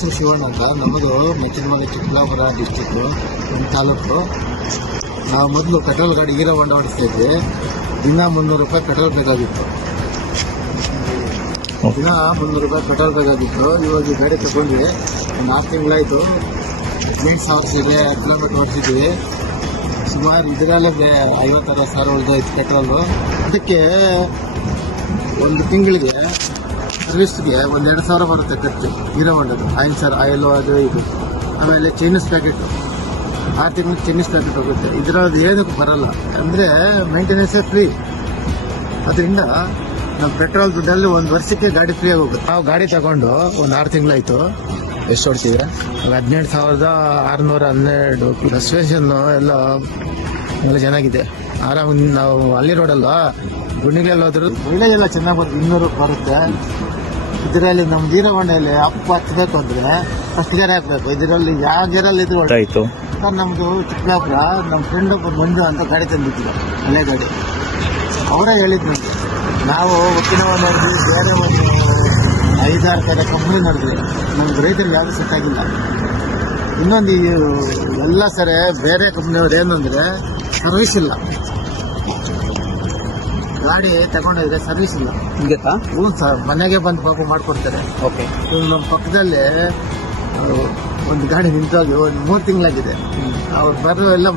ಹೆಸರು ಶಿವಣ್ಣ ಅಂತ. ನಮ್ಮದು ಮೆಚ್ಚನಮನೆ ಚಿಕ್ಕಬಳ್ಳಾಪುರ ಡಿಸ್ಟಿಕ್ಕು, ನಮ್ಮ ತಾಲೂಕು. ನಾವು ಮೊದಲು ಪೆಟ್ರೋಲ್ ಗಾಡಿ ಹೀರೋ ಹೊಂಡ ಓಡಿಸ್ತಾ ಇದ್ವಿ. ದಿನ 300 ರೂಪಾಯಿ ಪೆಟ್ರೋಲ್ ಬೇಕಾಗಿತ್ತು. ದಿನ 300 ರೂಪಾಯಿ ಪೆಟ್ರೋಲ್ ಬೇಕಾಗಿತ್ತು. ಇವಾಗ ಈ ಗಾಡಿ ತಗೊಂಡ್ವಿ, ಒಂದು 6 ತಿಂಗಳಾಯಿತು. 18,000 ಕಿಲೋಮೀಟರ್ ಓಡಿಸಿದ್ವಿ. ಸುಮಾರು ಇದರಲ್ಲೇ 50,000 ಉಳಿದೋಯ್ತು ಪೆಟ್ರೋಲು. ಅದಕ್ಕೆ ಒಂದು ತಿಂಗಳಿಗೆ ಸರ್ವಿಸ್ಗೆ ಒಂದು 2,000 ಬರುತ್ತೆ ಖರ್ಚು. ಹೀರೋ ಹೊಂಡದು ಆಯಿಲು ಅದು ಇದು. ಆಮೇಲೆ ಚೈನೀಸ್ ಪ್ಯಾಕೆಟು 6 ತಿಂಗಳಿಗೆ ಚೈನೀಸ್ ಪ್ಯಾಕೆಟ್ ಹೋಗುತ್ತೆ. ಇದರದ್ದು ಏನಕ್ಕೂ ಬರಲ್ಲ, ಅಂದರೆ ಮೇಂಟೆನೆನ್ಸೇ ಫ್ರೀ. ಅದರಿಂದ ನಮ್ಮ ಪೆಟ್ರೋಲ್ ದುಡ್ಡಲ್ಲಿ 1 ವರ್ಷಕ್ಕೆ ಗಾಡಿ ಫ್ರೀಯಾಗಿ ಹೋಗುತ್ತೆ. ನಾವು ಗಾಡಿ ತಗೊಂಡು ಒಂದು 6 ತಿಂಗಳಾಯಿತು. ಎಷ್ಟು ಓಡಿಸಿದ್ರೆ 17,612 ರೆಸ್ಟ್ರೇಷನ್ನು ಎಲ್ಲ ಚೆನ್ನಾಗಿದೆ. ಆರಾಮಾಗಿ ನಾವು ಅಲ್ಲಿ ರೋಡಲ್ವಾ, ಗುಣಿಗೆಲ್ಲ ಹೋದ್ರು ಮೈಲೇಜ್ ಎಲ್ಲ ಚೆನ್ನಾಗಿ ಬರುತ್ತೆ. 200 ಬರುತ್ತೆ. ಇದರಲ್ಲಿ ನಮ್ಮ ಹೀರೋ ಹೊಂಡಲ್ಲಿ ಅಪ್ ಹಚ್ಚಬೇಕು ಅಂದರೆ ಫಸ್ಟ್ ಗೇರ್ ಹಾಕಬೇಕು. ಇದರಲ್ಲಿ ಯಾವ ಗೇರಲ್ಲಿ ಇದ್ರು ಆಯಿತು. ಸರ್ ನಮ್ಮದು ಚಿಕ್ಕಬಳ್ಳಾಪುರ, ನಮ್ಮ ಫ್ರೆಂಡ್ ಒಬ್ಬರು ಮಂಜು ಅಂತ ಗಾಡಿ ತಂದಿದ್ರು, ಹಳೆ ಗಾಡಿ. ಅವರೇ ಹೇಳಿದ್ರು, ನಾವು ಒಕ್ಕಿನವ ನೋಡಿದ್ವಿ, ಬೇರೆ ಒಂದು 5-6 ಥರ ಕಂಪ್ನಿ ನೋಡಿದ್ವಿ. ನಮ್ಗೆ ರೈತರಿಗೆ ಯಾವುದು ಸೆಟ್ ಆಗಿಲ್ಲ. ಇನ್ನೊಂದು ಎಲ್ಲ ಸರಿ ಬೇರೆ ಕಂಪ್ನಿಯವ್ರು ಏನಂದರೆ ಸರ್ವಿಸ್ ಇಲ್ಲ. ಗಾಡಿ ತಗೊಂಡೋದ್ರೆ ಸರ್ವಿಸ್ ಇಲ್ಲ. ಹ್ಞೂ ಸರ್, ಮನೆಗೆ ಬಂದು ಪಾಪ ಮಾಡಿಕೊಡ್ತಾರೆ. ಓಕೆ. ನಮ್ಮ ಪಕ್ಕದಲ್ಲೇ ಒಂದು ಗಾಡಿ ನಿಂತೋಗಿ ಒಂದು 3 ತಿಂಗಳಾಗಿದೆ. ಅವ್ರು ಬರೋ ಎಲ್ಲ